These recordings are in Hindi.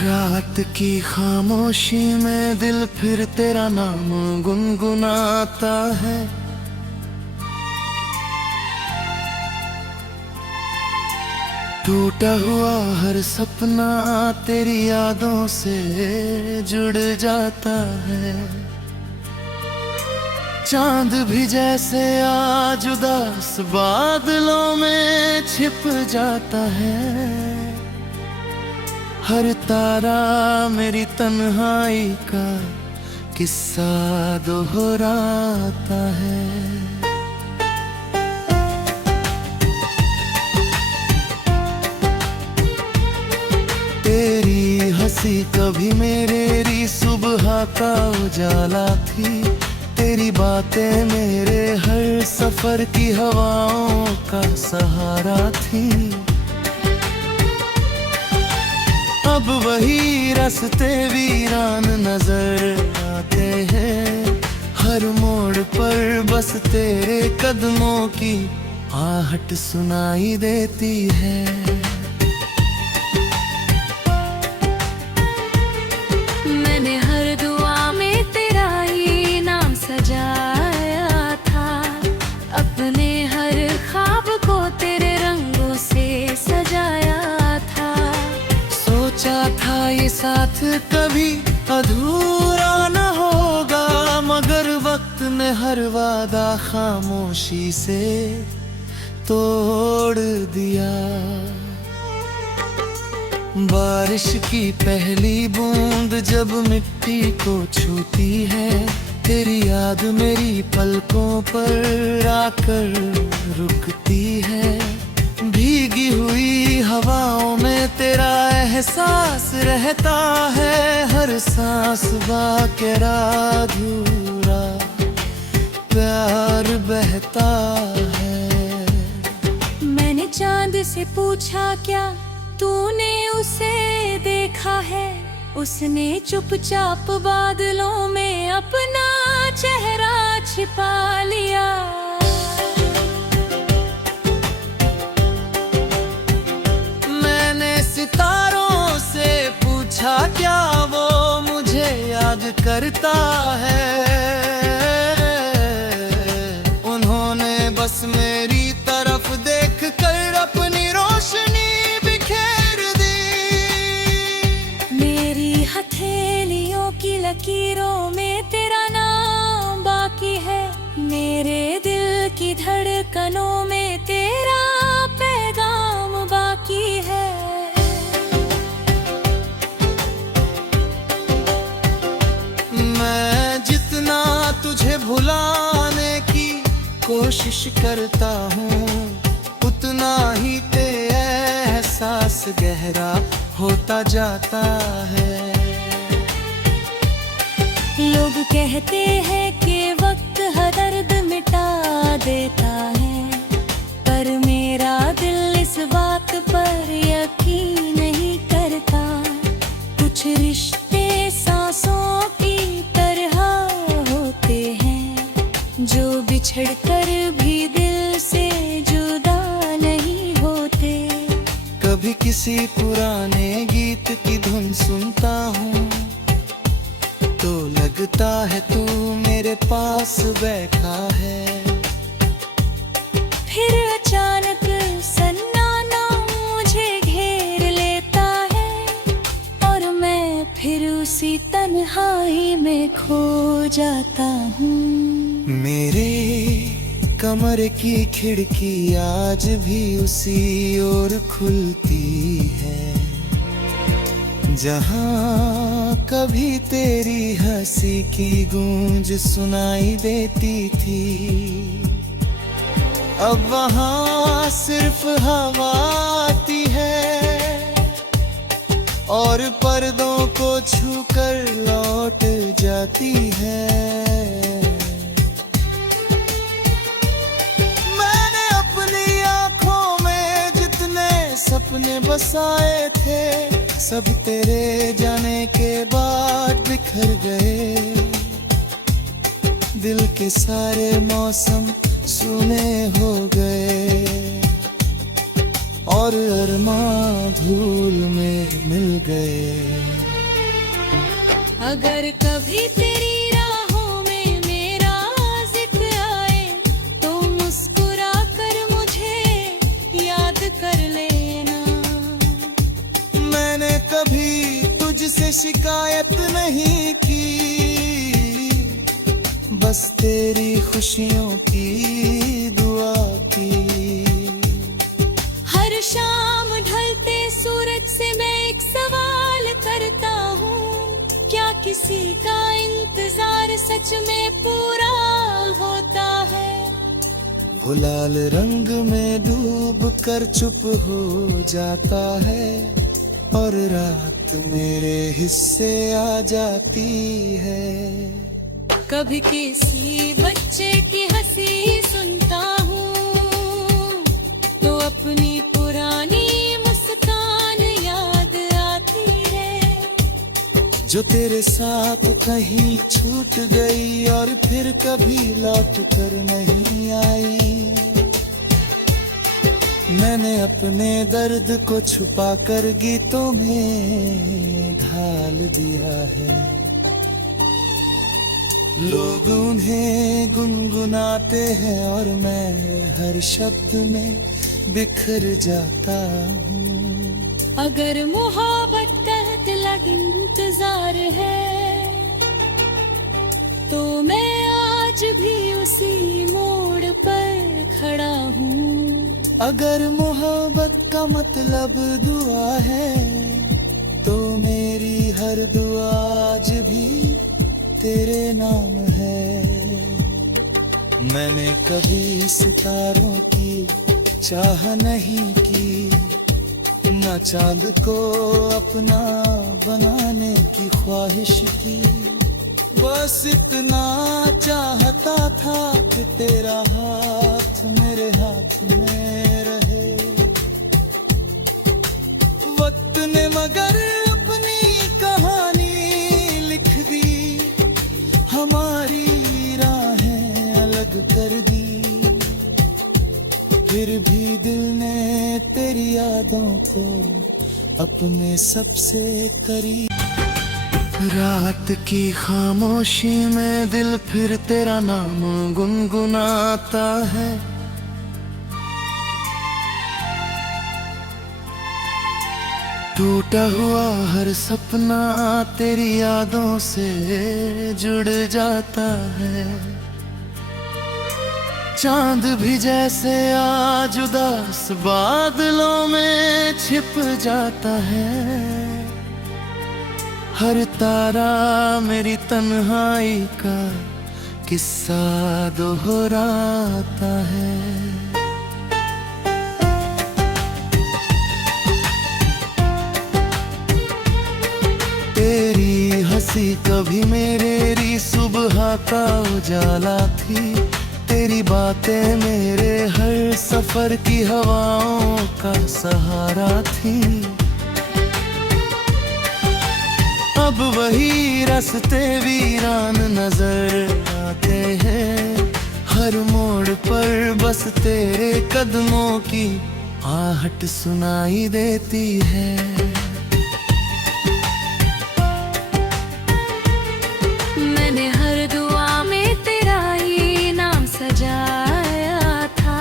रात की खामोशी में दिल फिर तेरा नाम गुनगुनाता है। टूटा हुआ हर सपना तेरी यादों से जुड़ जाता है। चांद भी जैसे आज उदास बादलों में छिप जाता है। हर तारा मेरी तन्हाई का किस्सा दोहराता है। तेरी हंसी कभी मेरी सुबह का उजाला थी। तेरी बातें मेरे हर सफर की हवाओं का सहारा थी। अब वही रास्ते वीरान नजर आते हैं। हर मोड़ पर बस तेरे कदमों की आहट सुनाई देती है। मैंने हर दुआ में तेरा ही नाम सजाया था। अपने हर ख्वाब को तेरे रंगों से सजाया था। सोचा था ये साथ कभी अधूरा न होगा, मगर वक्त ने हर वादा खामोशी से तोड़ दिया। बारिश की पहली बूंद जब मिट्टी को छूती है, तेरी याद मेरी पलकों पर आकर रुकती है। भीगी हुई हवाओं में तेरा एहसास रहता है। हर सांस बाक़िरा अधूरा प्यार बहता है। मैंने चांद से पूछा क्या तूने उसे देखा है। उसने चुपचाप बादलों में अपना चेहरा छिपा लिया। मैंने सितारों से पूछा क्या वो मुझे याद करता है। उन्होंने बस मेरी तरफ देख कर अपनी रोशनी बिखेर दी। मेरी हथेलियों की लकीरों में तेरा नाम बाकी है। मेरे दिल की धड़कनों में तेरा पैगाम बाकी है। मैं जितना तुझे भुलाने की कोशिश करता हूँ, उतना ही तेरा एहसास गहरा होता जाता है। लोग कहते हैं कि वक्त हर दर्द मिटा देता है, पर मेरा दिल इस बात पर यकीन नहीं करता। कुछ रिश्ते सांसों की तरह होते हैं, जो बिछड़ कर भी दिल से जुदा नहीं होते। कभी किसी पुराने गीत की धुन सुनता हूँ तो लगता है तू मेरे पास बैठा है। फिर अचानक सन्नाटा मुझे घेर लेता है, और मैं फिर उसी तन्हाई में खो जाता हूँ। मेरे कमरे की खिड़की आज भी उसी ओर खुलती है, जहाँ कभी तेरी हंसी की गूंज सुनाई देती थी। अब वहाँ सिर्फ हवा आती है और पर्दों को छूकर लौट जाती है। मैंने अपनी आँखों में जितने सपने बसाए थे, सब तेरे जाने के बाद बिखर गए। दिल के सारे मौसम सूने हो गए। और अरमां धूल में मिल गए। अगर कभी तेरी राहों में मेरा जिक्र आए तो मुस्कुरा कर मुझे याद कर लेना। मैंने कभी तुझसे शिकायत नहीं की, बस तेरी खुशियों की दुआ की। हर शाम ढलते सूरज से मैं एक सवाल करता हूँ, क्या किसी का इंतजार सच में पूरा होता है? वो लाल रंग में डूब कर चुप हो जाता है और रात मेरे हिस्से आ जाती है। कभी किसी बच्चे की हंसी सुनता हूँ तो अपनी पुरानी मुस्कान याद आती है, जो तेरे साथ कहीं छूट गई और फिर कभी लौट कर नहीं आई। मैंने अपने दर्द को छुपा कर गीतों में ढाल दिया है। लोग उन्हें गुनगुनाते हैं और मैं हर शब्द में बिखर जाता हूँ। अगर मोहब्बत का दिल इंतजार है तो मैं आज भी उसी मोड़ पर खड़ा हूँ। अगर मोहब्बत का मतलब दुआ है तो मेरी हर दुआ आज भी तेरे नाम है। मैंने कभी सितारों की चाह नहीं की, न चांद को अपना बनाने की ख्वाहिश की। बस इतना चाहता था कि तेरा हाथ मेरे हाथ में रहे। वक्त ने मगर अपनी कहानी लिख दी, हमारी राहें अलग कर दी। फिर भी दिल ने तेरी यादों को अपने सबसे करीब। रात की खामोशी में दिल फिर तेरा नाम गुनगुनाता है। टूटा हुआ हर सपना तेरी यादों से जुड़ जाता है। चांद भी जैसे आज उदास बादलों में छिप जाता है। हर तारा मेरी तन्हाई का किस्सा दोहराता है। तेरी हंसी कभी मेरी सुबह का उजाला थी। तेरी बातें मेरे हर सफर की हवाओं का सहारा थी। अब वही रास्ते वीरान नजर आते हैं। हर मोड़ पर बस तेरे कदमों की आहट सुनाई देती है। मैंने हर दुआ में तेरा ही नाम सजाया था।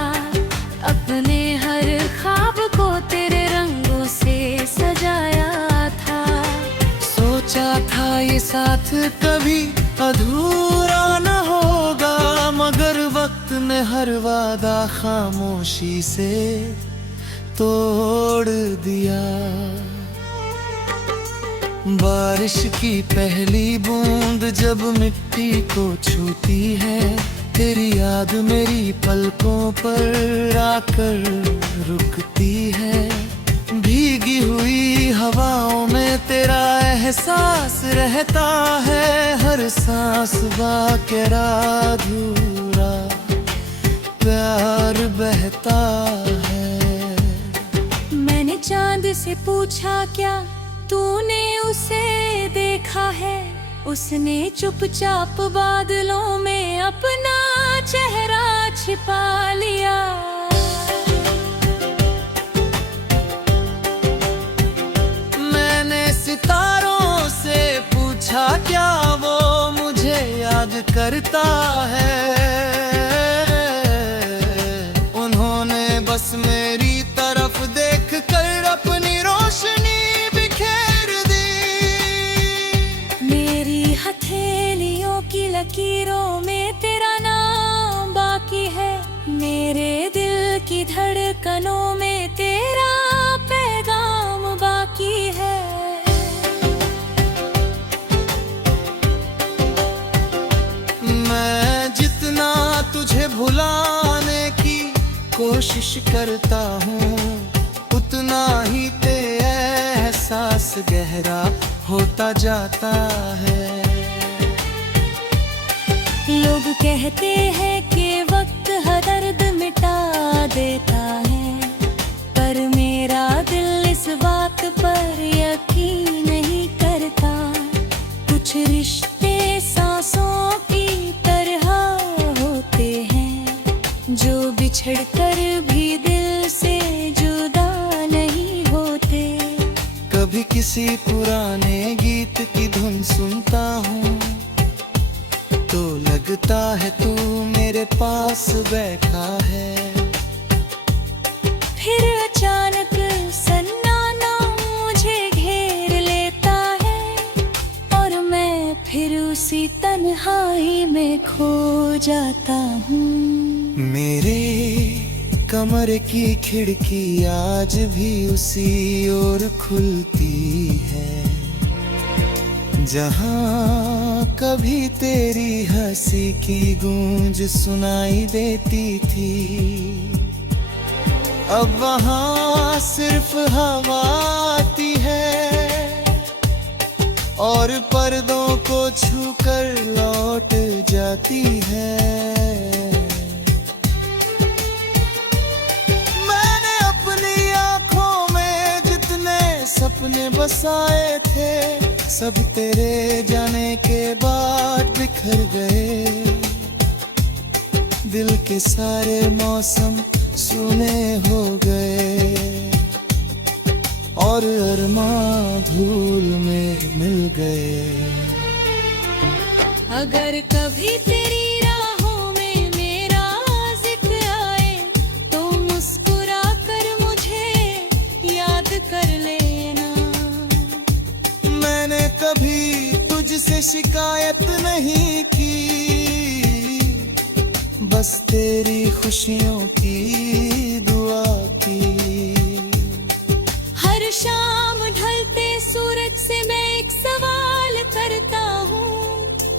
अपने हर ख्वाब को तेरे रंगों से सजाया था। सोचा था ये साथ कभी अधूरा न होगा, मगर वक्त ने हर वादा खामोशी से तोड़ दिया। बारिश की पहली बूंद जब मिट्टी को छूती है, तेरी याद मेरी पलकों पर आकर रुकती है। भीगी हुई हवाओं में तेरा एहसास रहता है। हर सांस बाक़िरा अधूरा प्यार बहता है। मैंने चांद से पूछा क्या तूने उसे देखा है? उसने चुपचाप बादलों में अपना चेहरा छिपा लिया। करता है। उन्होंने बस मेरी तरफ देख कर अपनी रोशनी बिखेर दी। मेरी हथेलियों की लकीरों में तेरा नाम बाकी है, मेरे दिल की धड़कनों में तेरा पैगाम बाकी है। मैं जितना तुझे भुलाने की कोशिश करता हूँ, उतना ही तेरा एहसास गहरा होता जाता है। लोग कहते हैं कि वक्त हर दर्द मिटा देता है, पर मेरा दिल इस बात पर यकीन नहीं करता। कुछ रिश्ते सांसों की तरह होते हैं, जो बिछड़ कर भी दिल से जुदा नहीं होते। कभी किसी पुराने गीत की धुन सुनता हूँ तो लगता है तू मेरे पास बैठा है। फिर अचानक सन्नाटा मुझे घेर लेता है, और मैं फिर उसी तन्हाई में खो जाता हूँ। मेरे कमरे की खिड़की आज भी उसी ओर खुलती है, जहाँ कभी तेरी हंसी की गूंज सुनाई देती थी। अब वहाँ सिर्फ हवा आती है और पर्दों को छूकर लौट जाती है। मैंने अपनी आँखों में जितने सपने बसाए थे, सब तेरे जाने के बाद बिखर गए। दिल के सारे मौसम सूने हो गए और अरमां धूल में मिल गए। अगर कभी तेरी राहों में मेरा जिक्र आए, तो मुस्कुरा कर मुझे याद कर लेना। मैंने कभी तुझसे शिकायत नहीं की, बस तेरी खुशियों की दुआ की। हर शाम ढलते सूरज से मैं एक सवाल करता हूँ,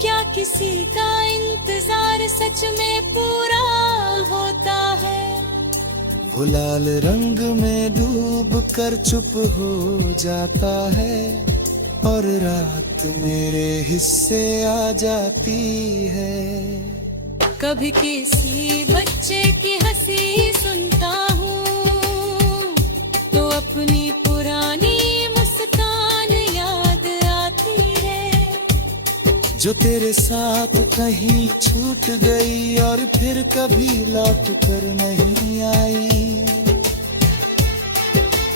क्या किसी का इंतजार सच में पूरा होता है? वो लाल रंग में डूब कर चुप हो जाता है और रात मेरे हिस्से आ जाती है। कभी किसी बच्चे की हंसी सुनता हूँ, तो अपनी पुरानी मुस्कान याद आती है, जो तेरे साथ कहीं छूट गई और फिर कभी लौट कर नहीं आई।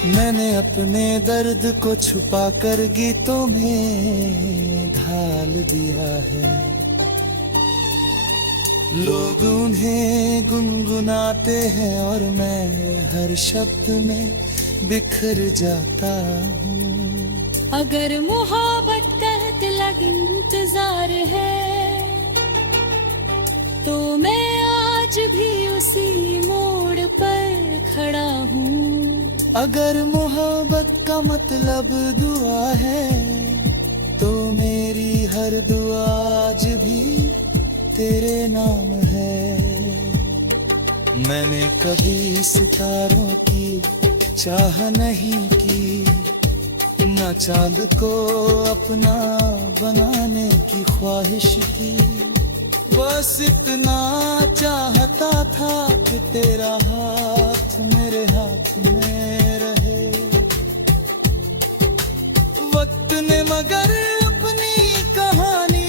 मैंने अपने दर्द को छुपा कर गीतों में ढाल दिया है। लोग उन्हें गुनगुनाते हैं और मैं हर शब्द में बिखर जाता हूँ। अगर मोहब्बत का लग इंतजार है, तो मैं आज भी उसी मोड़ पर खड़ा हूँ। अगर मोहब्बत का मतलब दुआ है, तो मेरी हर दुआ आज भी तेरे नाम है। मैंने कभी सितारों की चाह नहीं की, न चांद को अपना बनाने की ख्वाहिश की। बस इतना चाहता था कि तेरा हाथ मेरे हाथ में रहे। वक्त ने मगर अपनी कहानी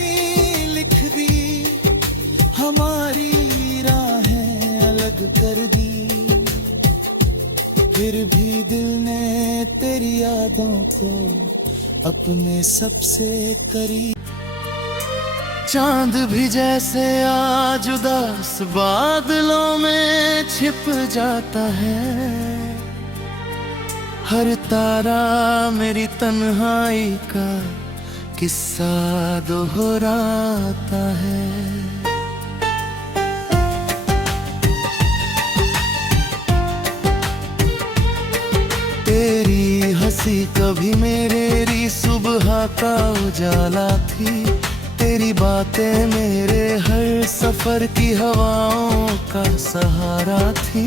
लिख दी, हमारी राहें अलग कर दी। फिर भी दिल ने तेरी यादों को अपने सबसे करीब। चांद भी जैसे आज उदास बादलों में छिप जाता है, हर तारा मेरी तन्हाई का किस्सा दोहराता है। तेरी हंसी कभी मेरी सुबह का उजाला थी, तेरी बातें मेरे हर सफर की हवाओं का सहारा थी।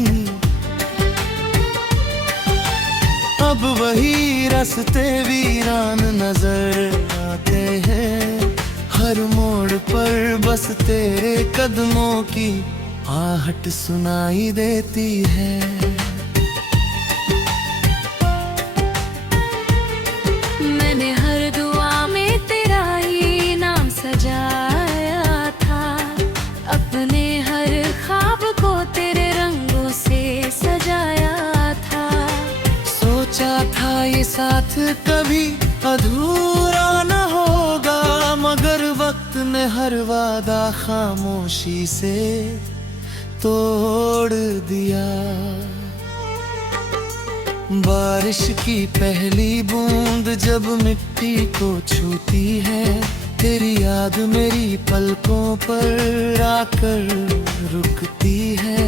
अब वही रास्ते वीरान नजर आते हैं, हर मोड़ पर बस तेरे कदमों की आहट सुनाई देती है। मैंने हर दुआ में तेरा ही नाम सजाया था, अपने हर ख्वाब को तेरे रंगों से सजाया था। सोचा था ये साथ कभी अधूरा न होगा, मगर वक्त ने हर वादा खामोशी से तोड़ दिया। बारिश की पहली बूंद जब मिट्टी को छूती है, तेरी याद मेरी पलकों पर आकर रुकती है।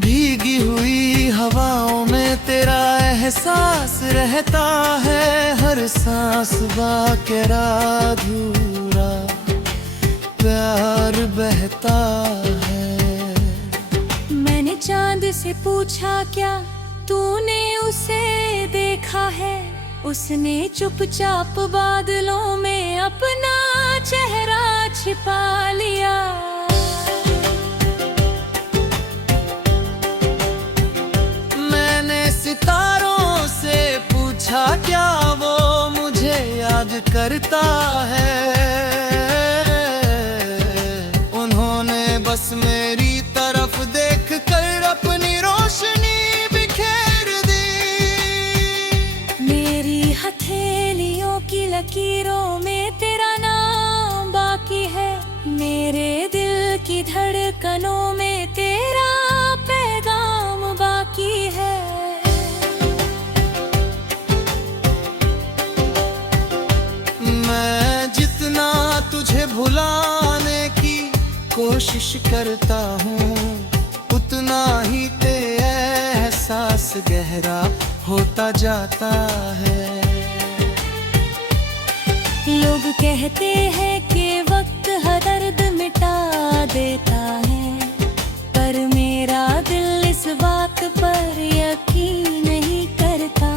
भीगी हुई हवाओं में तेरा एहसास रहता है, हर सांस बाक़िरा अधूरा प्यार बहता है। मैंने चांद से पूछा क्या तूने उसे देखा है, उसने चुपचाप बादलों में अपना चेहरा छिपा लिया। मैंने सितारों से पूछा क्या वो मुझे याद करता है, उन्होंने बस मेरी तरफ देख कर अपनी रोशनी बिखेर दी। मेरी हथेलियों की लकीरों में तेरा नाम बाकी है, मेरे दिल की धड़कनों में तेरा पैगाम बाकी है। मैं जितना तुझे भुलाने की कोशिश करता हूँ, उतना ही तेरा एहसास गहरा होता जाता है। लोग कहते हैं कि वक्त हर दर्द मिटा देता है, पर मेरा दिल इस बात पर यकीन नहीं करता।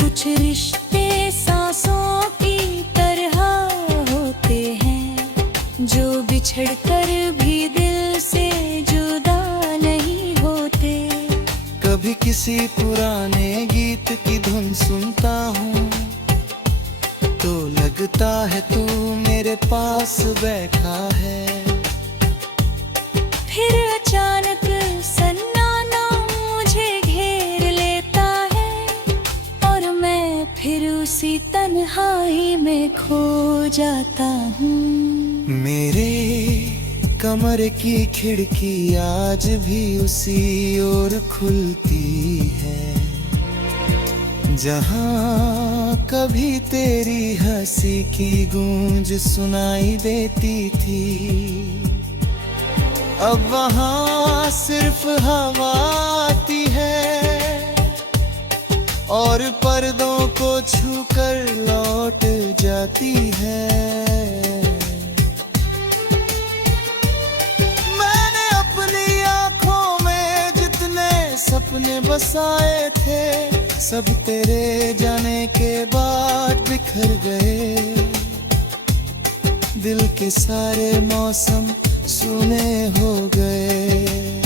कुछ रिश्ते सांसों की तरह होते हैं, जो बिछड़ कर भी दिल से जुदा नहीं होते। कभी किसी पुराने गीत की धुन सुनता हूँ, तो लगता है तू मेरे पास बैठा है। फिर अचानक सन्नाटा मुझे घेर लेता है, और मैं फिर उसी तन्हाई में खो जाता हूँ। मेरे कमरे की खिड़की आज भी उसी ओर खुलती है, जहाँ कभी तेरी हंसी की गूंज सुनाई देती थी। अब वहाँ सिर्फ हवा आती है, और पर्दों को छूकर लौट जाती है। मैंने अपनी आँखों में जितने सपने बसाए थे, सब तेरे जाने के बाद बिखर गए। दिल के सारे मौसम सूने हो गए,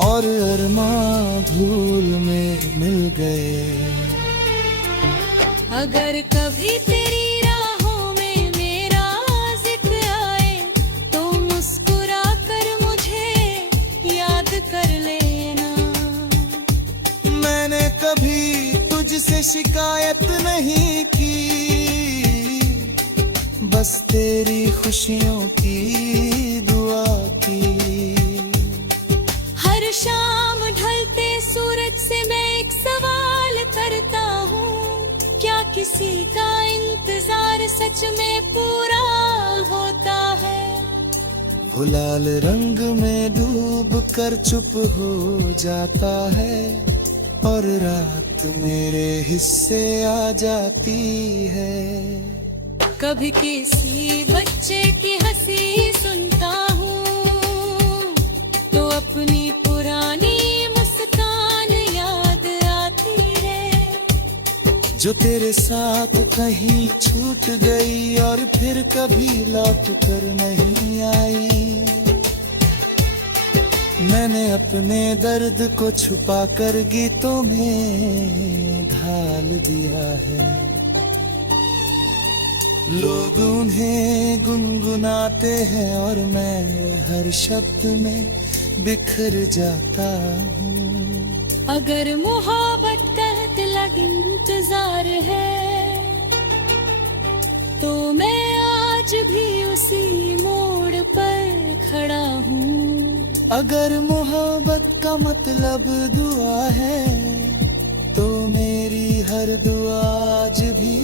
और अरमां धूल में मिल गए। अगर कभी तेरी राहों में मेरा जिक्र आए, तो मुस्कुरा कर मुझे याद कर लेना। मैंने कभी तुझसे शिकायत नहीं की, बस तेरी खुशियों की दुआ की। हर शाम ढलते सूरज से मैं एक सवाल करता हूँ, क्या किसी का इंतजार सच में पूरा होता है? वो लाल रंग में डूब कर चुप हो जाता है और रात मेरे हिस्से आ जाती है। कभी किसी बच्चे की हंसी सुनता हूँ तो अपनी पुरानी मुस्कान याद आती है, जो तेरे साथ कहीं छूट गई और फिर कभी लौट कर नहीं आई। मैंने अपने दर्द को छुपा कर गीतों में ढाल दिया है। लोग उन्हें गुनगुनाते हैं और मैं हर शब्द में बिखर जाता हूँ। अगर मोहब्बत का दिल इंतजार है तो मैं आज भी उसी मोड़ पर खड़ा हूँ। अगर मोहब्बत का मतलब दुआ है तो मेरी हर दुआ आज भी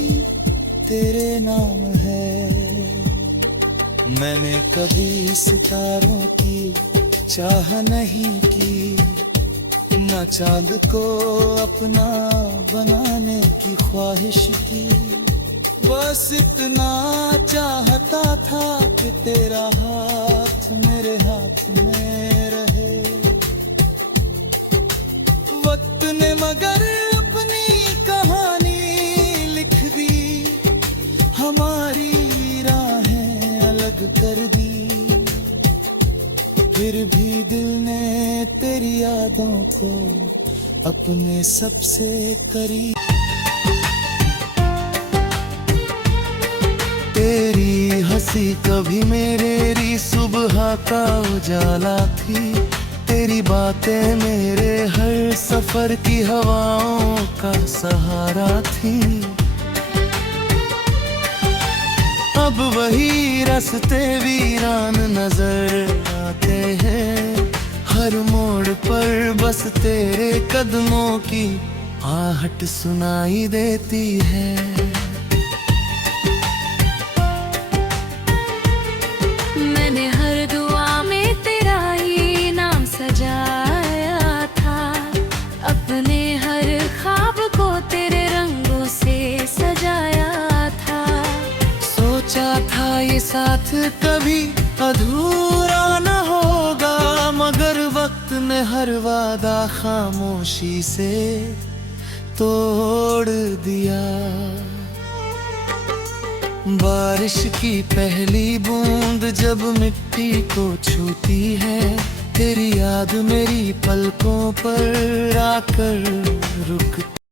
तेरे नाम है। मैंने कभी सितारों की चाह नहीं की, न चांद को अपना बनाने की ख्वाहिश की। बस इतना चाहता था कि तेरा हाथ मेरे हाथ में रहे। वक्त ने मगर अपनी कहानी लिख दी, हमारी राहें अलग कर दी। फिर भी दिल ने तेरी यादों को अपने सबसे करीब। तेरी हंसी कभी मेरी सुबह का उजाला थी, तेरी बातें मेरे हर सफर की हवाओं का सहारा थी। अब वही रास्ते वीरान नजर आते हैं, हर मोड़ पर बस तेरे कदमों की आहट सुनाई देती है। मैंने हर दुआ में तेरा ही नाम सजाया था, अपने हर ख्वाब को तेरे रंगों से सजाया था। सोचा था ये साथ कभी अधूरा न होगा, मगर वक्त ने हर वादा खामोशी से तोड़ दिया। बारिश की पहली बूंद जब मिट्टी को छूती है, तेरी याद मेरी पलकों पर आकर रुकती